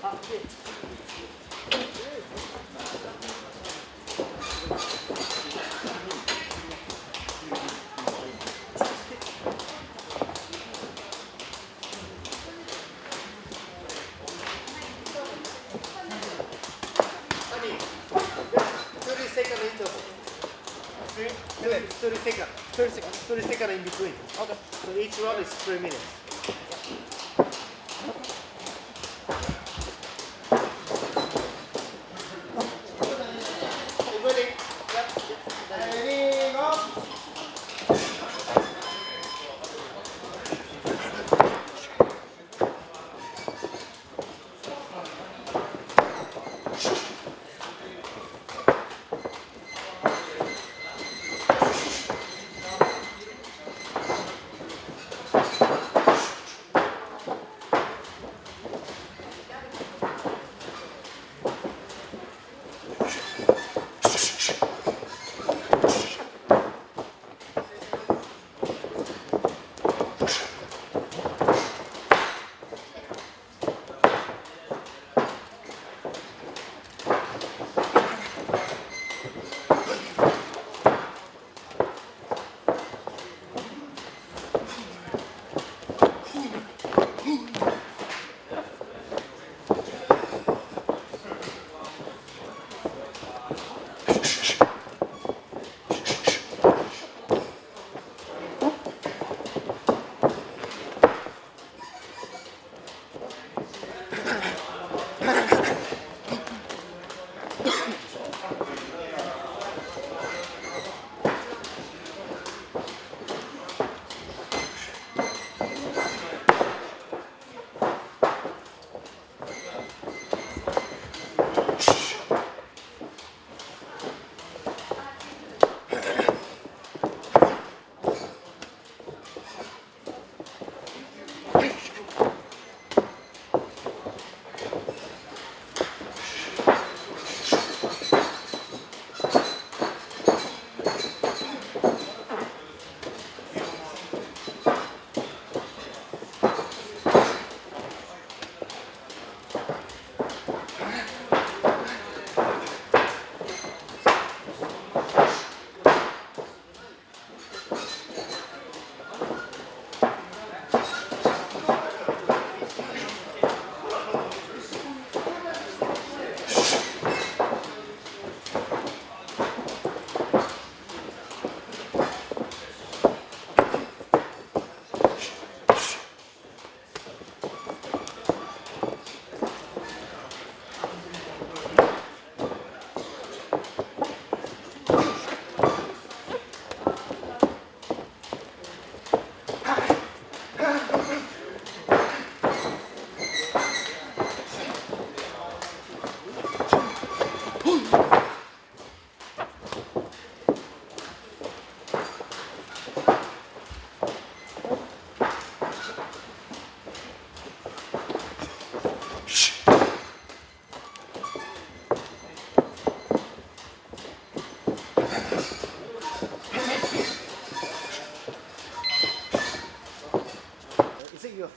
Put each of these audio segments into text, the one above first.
30 seconds in between. Okay. So each round is 3 minutes. Ready? Yep. Ready, go.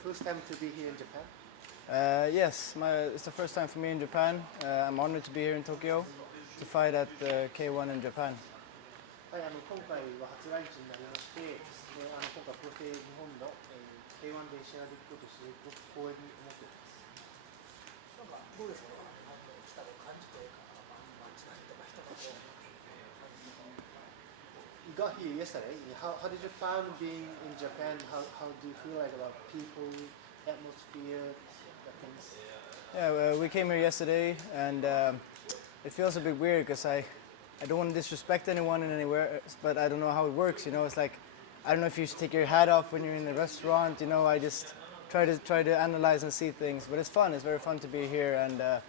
First time to be here in Japan? Yes, it's the first time for me in Japan. I'm honored to be here in Tokyo to fight at K-1 in Japan. はい、今回は初来日になりまして、今回プロテ日本の、K-1 で試合できることをすごく光栄に思っています。なんかどうですか？来たと感じて、街なりとか人と。You got here yesterday. How did you find being in Japan? How do you feel like about people, atmosphere, that things? Yeah, we came here yesterday, and it feels a bit weird because I don't want to disrespect anyone in anywhere, but I don't know how it works. You know, it's like I don't know if you should take your hat off when you're in a restaurant. You know, I just try to analyze and see things, but it's fun. It's very fun to be here, and the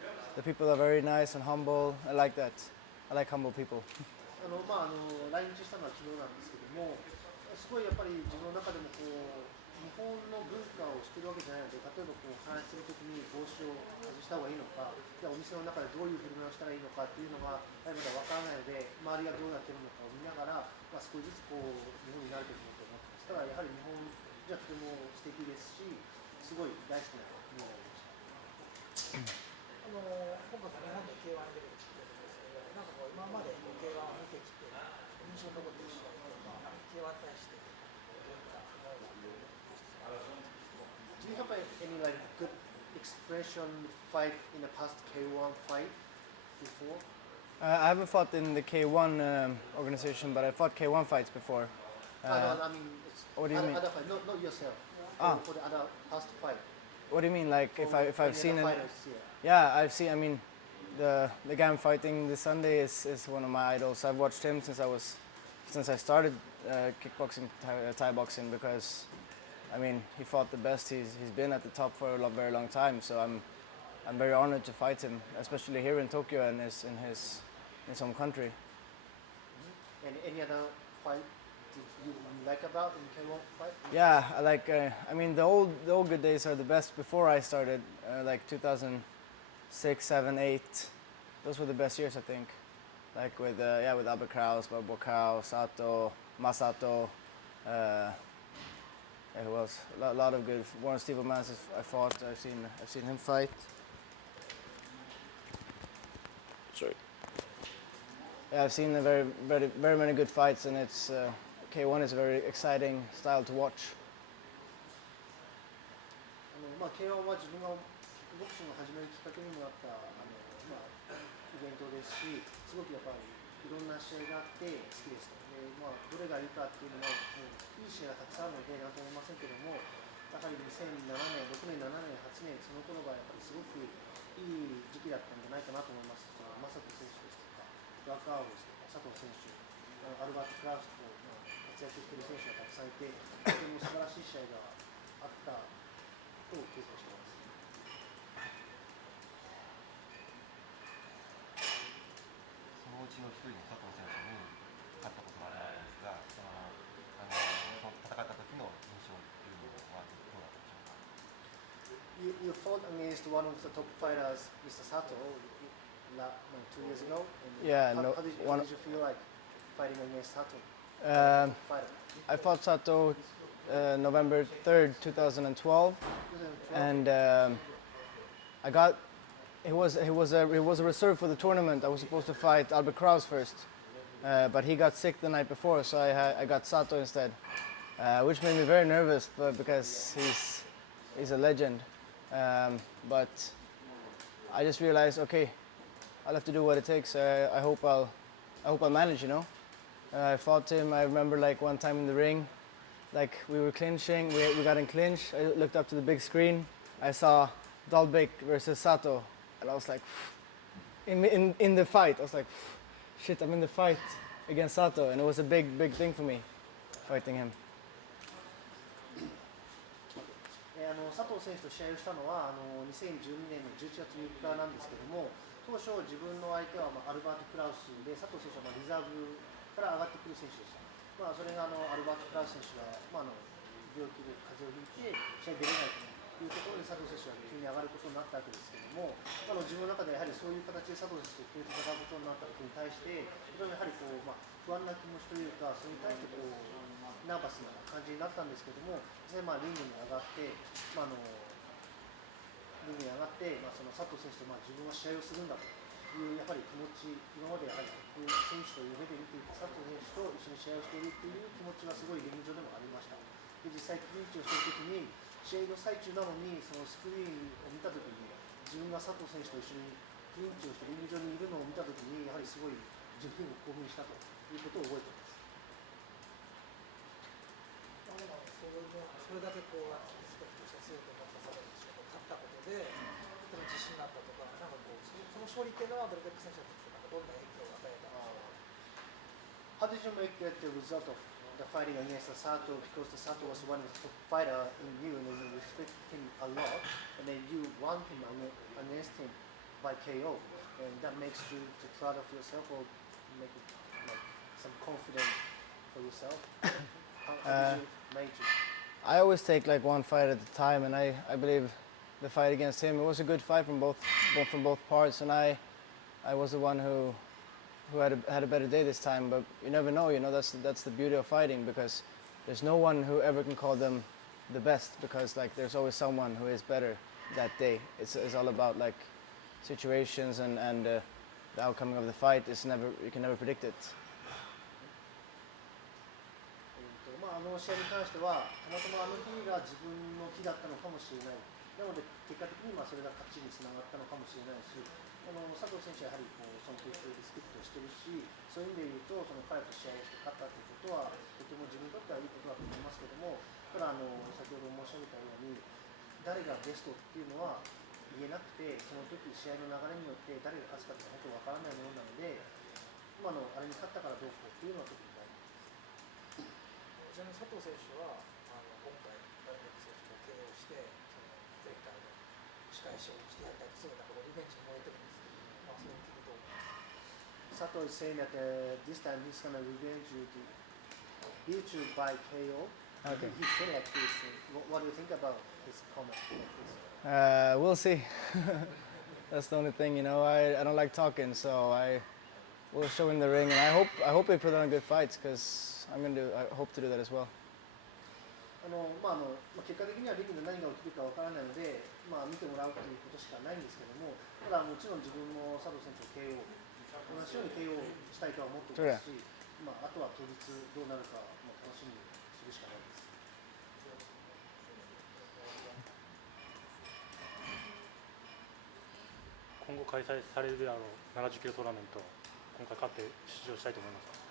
people are very nice and humble. I like that. I like humble people. 来日したのは昨日なんですけども、すごいやっぱり自分の中でもこう日本の文化を知ってるわけじゃないので、例えばこう話するときに帽子を外した方がいいのか、お店の中でどういう振る舞いをしたらいいのかっていうのがまだ分からないので、周りがどうなっているのかを見ながら、少しずつこう日本に慣れていくのと思ってます。ただやはり日本じゃとても素敵ですし、すごい大好きな国になりました。今まで K-1 を見てきて印象に残っている試合とか K-1 に対してどういった思いがありますか？ Do you have any like good expression fight in the past K1 fight before? I haven't fought in the K1 organization, but I fought K1 fights before. No, I mean, it's what do you mean? Other fight, not yourself. Ah. For the other past fight. What do you mean? Like if I've seen it? it? Yeah, I've seen. I mean, the guy I'm fighting this Sunday is one of my idols. I've watched him since I started kickboxing, Thai boxing, because I mean he fought the best. He's been at the top for a very long time. So I'm very honored to fight him, especially here in Tokyo and in his home country. And any other fight did you like about in K1 fight? Yeah, I like. I mean, the old good days are the best. Before I started, like 2006, 7, 8. Those were the best years, I think. Like with Albert Kraus, Barbocao, Sato, Masato. Who else? A lot of good. Warren Stevelmans I fought. I've seen him fight. Sorry. Yeah, I've seen very many good fights, and it's K1 is a very exciting style to watch. K1 は自分がキックボクシングを始めるきっかけにもなったイベントですし、すごくやっぱりいろんな試合があって好きですと。でどれがいいかっていうのはもういい試合がたくさんあるのでなんとも言いませんけども、やはり2007年、6年、7年、8年その頃がやっぱりすごくいい時期だったんじゃないかなと思います。正人選手ですとか、ワカーですとか、佐藤選手、アルバート・クラウスと活躍している選手がたくさんいて、とても素晴らしい試合があったと記憶しています。そのうちの一人の佐藤選手に勝ったことがあるんですが、その戦った時の印象っていうのはどうだったでしょうか。You fought against one of the top fighters, Mr. Sato, 2 years ago. And Yeah, how did you feel like fighting against Sato? I fought Sato November 3rd, 2012, and I got. He was a reserve for the tournament. I was supposed to fight Albert Kraus first, but he got sick the night before, so I got Sato instead, which made me very nervous, because he's a legend. But I just realized, okay, I'll have to do what it takes. I hope I'll manage, you know. I fought him. I remember like one time in the ring, like we were clinching. We got in clinch. I looked up to the big screen. I saw Darubekku versus Sato, and I was like, in the fight. I was like, shit, I'm in the fight against Sato, and it was a big thing for me, fighting him. 佐藤選手と試合をしたのは2012年の11月3日なんですけども、当初自分の相手はアルバート・クラウスで、佐藤選手はリザーブから上がってくる選手でした。それがアルバート・クラウス選手が、病気で風邪をひいて試合に出れないというところで佐藤選手は急に上がることになったわけですけども、自分の中でやはりそういう形で佐藤選手と急に戦うことになったことに対していろいろやはり不安な気持ちというか、それに対してナーバスな感じになったんですけども、実際リングに上がって、その佐藤選手と自分は試合をするんだというやはり気持ち、今までやはり選手という目で見ていた佐藤選手と一緒に試合をしているという気持ちがすごいリング上でもありました。で実際クリンチをしているときに試合の最中なのにそのスクリーンを見たときに自分が佐藤選手と一緒にクリンチをしてリング上にいるのを見たときにやはりすごい自分も興奮したということを覚えています。それだけリスペクトして強いと思った佐藤選手が勝ったことで自信があったとか、その勝利っていうのはダルベック選手にとってどんな影響を与えたんですか。 How did you make that the result of the fighting against Sato, because the Sato was one of the top fighter in you and you respect him a lot, and then you won him against him by KO, and that makes you proud of yourself or make it like some confidence for yourself? How did you make it? I always take like one fight at a time, and I believe the fight against him, it was a good fight from both parts, and I was the one who had a better day this time. But you never know, you know. That's the beauty of fighting, because there's no one who ever can call them the best, because like there's always someone who is better that day. It's all about like situations and the outcome of the fight is never, you can never predict it. 試合に関しては、たまたまあの日が自分の日だったのかもしれない。なので、結果的にそれが勝ちにつながったのかもしれないし、佐藤選手はやはり尊敬してリスペクトしてるし、そういう意味で言うと、彼と試合をして勝ったということは、とても自分にとってはいいことだと思いますけども、ただ先ほど申し上げたように、誰がベストっていうのは言えなくて、その時試合の流れによって誰が勝つかって本当わからないものなので、今のあれに勝ったからどうこうっていうのは特にない。ちなみに佐藤選手は今回ダルベック選手と経営をして前回の仕返しをしてやりたいとするようなこのリベンジに燃えてるんですけど、そういう気にどう思いますか。佐藤 is saying that this time he's going to revenge you to beat you by KO. Okay. He said like this. What do you think about his comment like this? We'll see. That's the only thing, I don't like talking, so I will show in the ring, and I hope they put on good fights, because I hope to do that as well. 結果的にはリングで何が起きるかわからないので、見てもらうということしかないんですけども、ただもちろん自分も佐藤選手を KO、同じように KO したいとは思っていますし、あとは当日どうなるか楽しみにするしかないです。今後開催される70キロトーナメント、今回勝って出場したいと思いますか。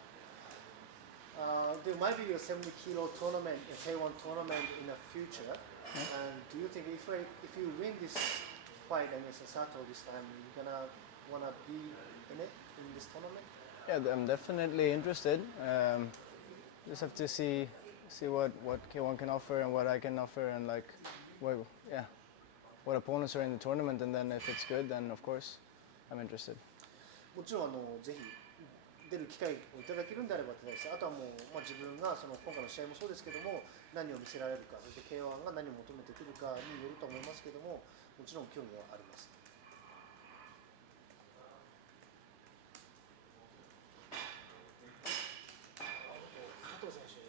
There might be a 70 kilo tournament, a K-1 tournament in the future. And do you think if you win this fight against Sato this time, you're gonna wanna be in it in this tournament? Yeah, I'm definitely interested. Just have to see what K1 can offer and what I can offer, and what opponents are in the tournament, and then if it's good, then of course I'm interested. もちろんぜひ出る機会をいただけるんであれば出たいです。あとはもう、自分が今回の試合もそうですけども、何を見せられるか、そして K1 が何を求めてくるかによると思いますけども、もちろん興味はあります。佐藤選手、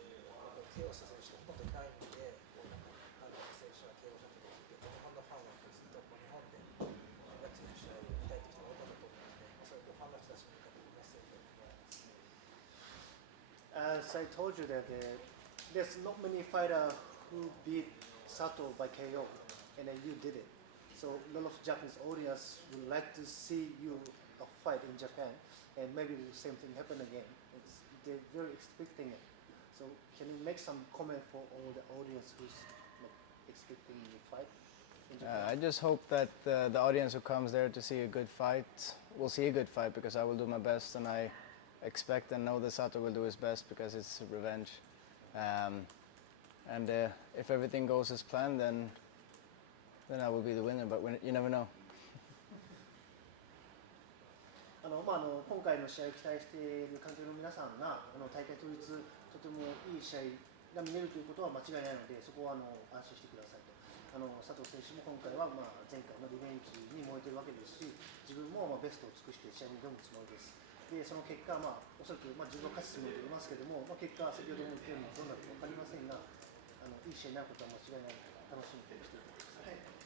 KO した選手ってほとんどいないので、ダルベック選手が KO したときに、日本のファンはずっと日本でダルベック選手の試合を見たいという人が多かったと思うので、そういうファンの人たちに向けてメッセージをお願いします。As I told you that there's not many fighters who beat Sato by KO, and then you did it. So a lot of Japanese audience would like to see you fight in Japan, and maybe the same thing happen again. They're very expecting it. So can you make some comment for all the audience who's expecting you fight in Japan? I just hope that the audience who comes there to see a good fight will see a good fight, because I will do my best, and I expect and know that Sato will do his best, because it's revenge. And if everything goes as planned, then I will be the winner, but you never know. 今回の試合を期待している観客の皆さんが大会当日とてもいい試合が見れるということは間違いないので、そこは安心してくださいと。佐藤選手も今回は前回のリベンジに燃えているわけですし、自分もベストを尽くして試合に挑むつもりです。でその結果、おそらく自分は勝つつもりでいますけども、結果は先ほども言ったようにどうなるか分かりませんが、いい試合になることは間違いないので楽しみにしていてください。